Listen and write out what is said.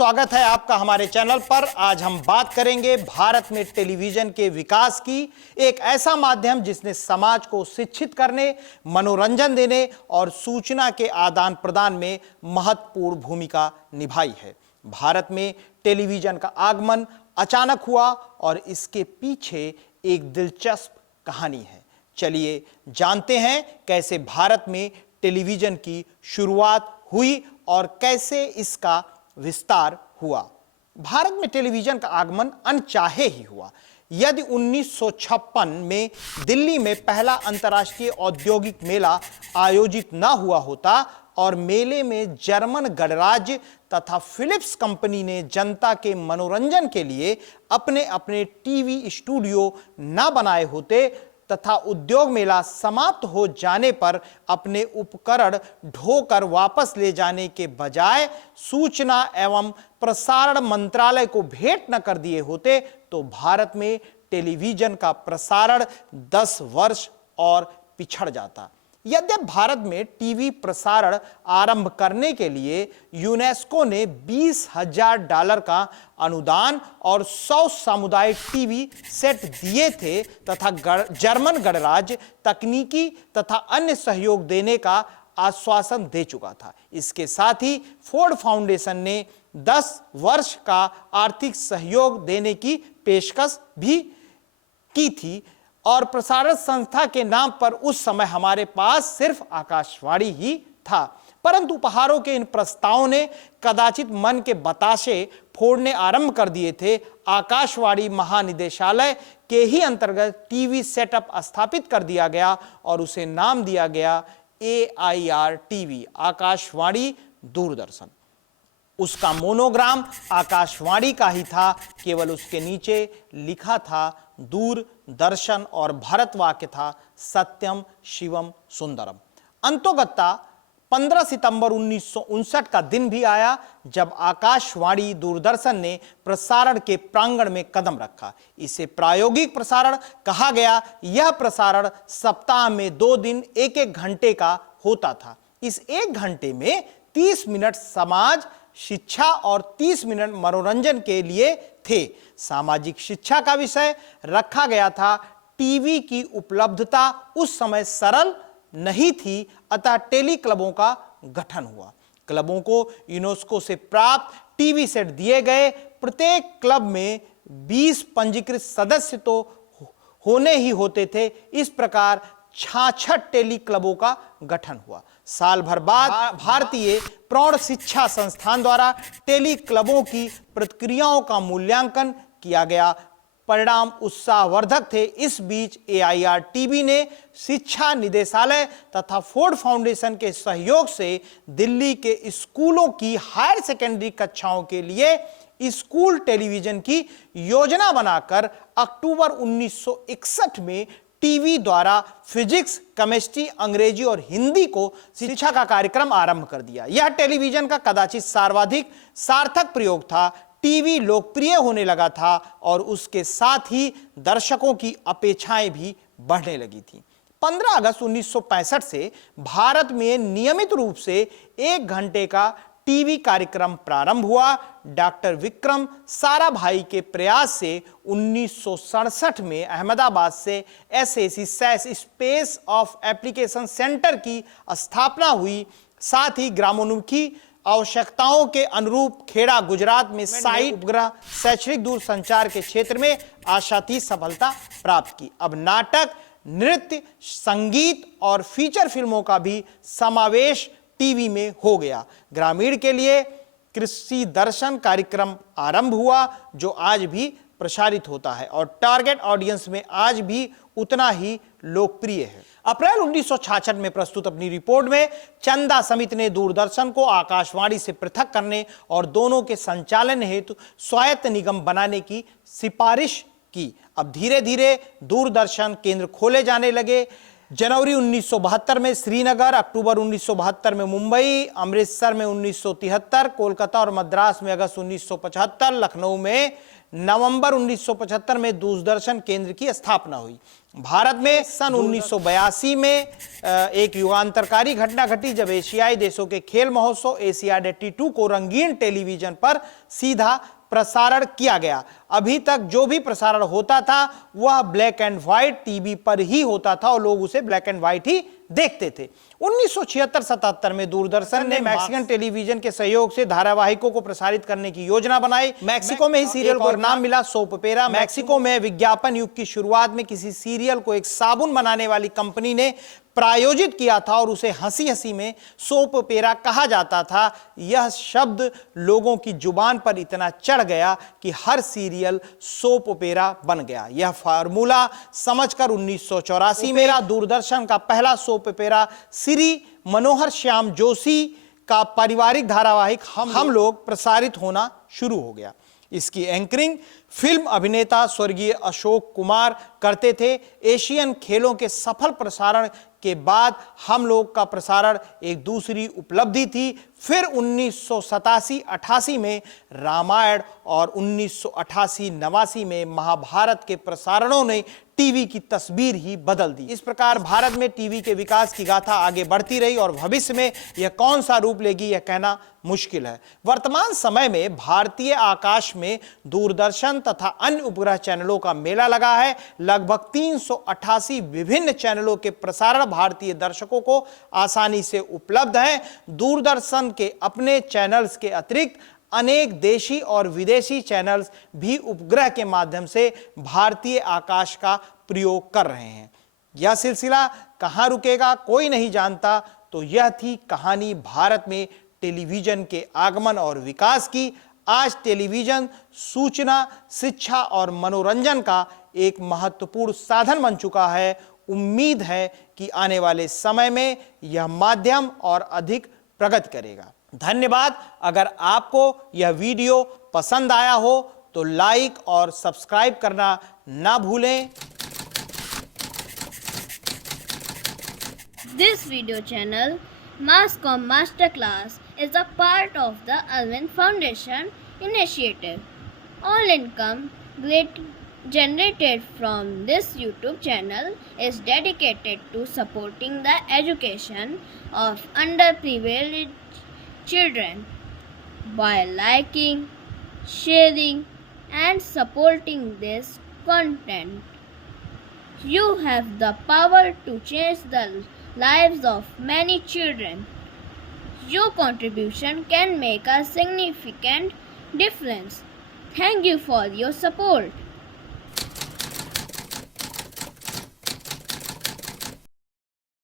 स्वागत है आपका हमारे चैनल पर। आज हम बात करेंगे भारत में टेलीविजन के विकास की। एक ऐसा माध्यम जिसने समाज को शिक्षित करने, मनोरंजन देने और सूचना के आदान प्रदान में महत्वपूर्ण भूमिका निभाई है। भारत में टेलीविजन का आगमन अचानक हुआ और इसके पीछे एक दिलचस्प कहानी है। चलिए जानते हैं कैसे भारत में टेलीविजन की शुरुआत हुई और कैसे इसका विस्तार हुआ। भारत में टेलीविजन का आगमन अनचाहे ही हुआ। यदि 1956 में दिल्ली में पहला अंतर्राष्ट्रीय औद्योगिक मेला आयोजित न हुआ होता और मेले में जर्मन गणराज्य तथा फिलिप्स कंपनी ने जनता के मनोरंजन के लिए अपने अपने टीवी स्टूडियो न बनाए होते तथा उद्योग मेला समाप्त हो जाने पर अपने उपकरण ढोकर वापस ले जाने के बजाय सूचना एवं प्रसारण मंत्रालय को भेंट न कर दिए होते तो भारत में टेलीविजन का प्रसारण 10 वर्ष और पिछड़ जाता। यद्यपि भारत में टीवी प्रसारण आरंभ करने के लिए यूनेस्को ने $20,000 का अनुदान और 100 सामुदायिक टीवी सेट दिए थे तथा जर्मन गणराज्य तकनीकी तथा अन्य सहयोग देने का आश्वासन दे चुका था। इसके साथ ही फोर्ड फाउंडेशन ने 10 वर्ष का आर्थिक सहयोग देने की पेशकश भी की थी और प्रसारण संस्था के नाम पर उस समय हमारे पास सिर्फ आकाशवाणी ही था। परंतु उपहारों के इन प्रस्तावों ने कदाचित मन के बताशे फोड़ने आरंभ कर दिए थे। आकाशवाणी महानिदेशालय के ही अंतर्गत टीवी सेटअप स्थापित कर दिया गया और उसे नाम दिया गया AIR टीवी, आकाशवाणी दूरदर्शन। उसका मोनोग्राम आकाशवाणी का ही था, केवल उसके नीचे लिखा था दूरदर्शन और भारत वाक्य था सत्यम शिवम सुंदरम। अंतोगत्ता 15 सितंबर 1959 का दिन भी आया जब आकाशवाणी दूरदर्शन ने प्रसारण के प्रांगण में कदम रखा। इसे प्रायोगिक प्रसारण कहा गया। यह प्रसारण सप्ताह में 2 दिन 1-1 घंटे का होता था। इस 1 घंटे में 30 मिनट समाज शिक्षा और 30 मिनट मनोरंजन के लिए थे। सामाजिक शिक्षा का विषय रखा गया था। टीवी की उपलब्धता उस समय सरल नहीं थी, अतः टेली क्लबों का गठन हुआ। क्लबों को यूनेस्को से प्राप्त टीवी सेट दिए गए। प्रत्येक क्लब में 20 पंजीकृत सदस्य तो होने ही होते थे। इस प्रकार 66 टेली क्लबों का गठन हुआ। साल भर बाद भारतीय प्रौढ़ शिक्षा संस्थान द्वारा टेली क्लबों की प्रतिक्रियाओं का मूल्यांकन किया गया। परिणाम उत्साहवर्धक थे। इस बीच AIR टीवी ने शिक्षा निदेशालय तथा फोर्ड फाउंडेशन के सहयोग से दिल्ली के स्कूलों की हायर सेकेंडरी कक्षाओं के लिए स्कूल टेलीविजन की योजना बनाकर अक्टूबर 1961 में टीवी द्वारा फिजिक्स, केमिस्ट्री, अंग्रेजी और हिंदी को शिक्षा का कार्यक्रम आरंभ कर दिया। यह टेलीविजन का कदाचित सर्वाधिक सार्थक प्रयोग था। टीवी लोकप्रिय होने लगा था और उसके साथ ही दर्शकों की अपेक्षाएं भी बढ़ने लगी थी। 15 अगस्त 1965 से भारत में नियमित रूप से 1 घंटे का टीवी कार्यक्रम प्रारंभ हुआ। डॉक्टर विक्रम साराभाई के प्रयास से 1967 में अहमदाबाद से SAC space of application centre की स्थापना हुई। साथ ही ग्रामोन्मुखी आवश्यकताओं के अनुरूप खेड़ा गुजरात में साइट उपग्रह शैक्षणिक दूरसंचार के क्षेत्र में आशातीत सफलता प्राप्त की। अब नाटक, नृत्य, संगीत और फीचर फिल्मों का भी समावेश टीवी में हो गया। ग्रामीण के लिए कृषि दर्शन कार्यक्रम आरंभ हुआ जो आज भी प्रसारित होता है और टारगेट ऑडियंस में आज भी उतना ही लोकप्रिय है। अप्रैल 1966 में प्रस्तुत अपनी रिपोर्ट में चंदा समिति ने दूरदर्शन को आकाशवाणी से पृथक करने और दोनों के संचालन हेतु स्वायत्त निगम बनाने की सिफारिश की। अब धीरे धीरे दूरदर्शन केंद्र खोले जाने लगे। जनवरी 1972 में श्रीनगर, अक्टूबर 1972 में मुंबई, अमृतसर में 1973, कोलकाता और मद्रास में अगस्त 1975, लखनऊ में नवंबर 1975 में दूरदर्शन केंद्र की स्थापना हुई। भारत में सन 1982 में एक युगांतरकारी घटना घटी जब एशियाई देशों के खेल महोत्सव एशियाड 82 को रंगीन टेलीविजन पर सीधा प्रसारण किया गया। अभी तक जो भी प्रसारण होता था वह ब्लैक एंड व्हाइट टीवी पर ही होता था और लोग उसे ब्लैक एंड व्हाइट ही देखते थे। 1976-77 में दूरदर्शन ने मैक्सिकन टेलीविजन के सहयोग से धारावाहिकों को प्रसारित करने की योजना बनाई। मैक्सिको में ही सीरियल को नाम मिला सोप ओपेरा। मैक्सिको में विज्ञापन युग की शुरुआत में किसी सीरियल को एक साबुन बनाने वाली कंपनी ने प्रायोजित किया था और उसे हंसी हंसी में सोप ओपेरा कहा जाता था। यह शब्द लोगों की जुबान पर इतना चढ़ गया कि हर सीरियल सोप ओपेरा बन गया। यह फार्मूला समझकर 1984 में दूरदर्शन का पहला सोप ओपेरा श्री मनोहर श्याम जोशी का पारिवारिक धारावाहिक हम लोग प्रसारित होना शुरू हो गया। इसकी एंकरिंग फिल्म अभिनेता स्वर्गीय अशोक कुमार करते थे। एशियन खेलों के सफल प्रसारण के बाद हम लोग का प्रसारण एक दूसरी उपलब्धि थी। फिर 1987-88 में रामायण और 1988-89 में महाभारत के प्रसारणों ने टीवी की तस्वीर ही बदल दी। इस प्रकार भारत में टीवी के विकास की गाथा आगे बढ़ती रही और भविष्य में यह कौन सा रूप लेगी यह कहना मुश्किल है। वर्तमान समय में भारतीय आकाश में दूरदर्शन तथा अन्य उपग्रह चैनलों का मेला लगा है। लगभग 388 विभिन्न चैनलों के प्रसारण भारतीय दर्शकों को आसानी से उपलब्ध हैं। दूरदर्शन के अपने चैनल्स के अतिरिक्त अनेक देशी और विदेशी चैनल्स भी उपग्रह के माध्यम से भारतीय आकाश का प्रयोग कर रहे हैं। यह सिलसिला कहां रुकेगा कोई नहीं जानता। तो यह थी कहानी भारत में टेलीविजन के आगमन और विकास की। आज टेलीविजन सूचना, शिक्षा और मनोरंजन का एक महत्वपूर्ण साधन बन चुका है। उम्मीद है कि आने वाले समय में यह माध्यम और अधिक प्रगति करेगा। धन्यवाद। अगर आपको यह वीडियो पसंद आया हो तो लाइक और सब्सक्राइब करना ना भूलें। This video channel, Masscom Masterclass, is a part of the Alvin Foundation initiative. All income generated from this YouTube channel is dedicated to supporting the education of underprivileged children. By liking, sharing, and supporting this content, you have the power to change the lives of many children. Your contribution can make a significant difference. Thank you for your support.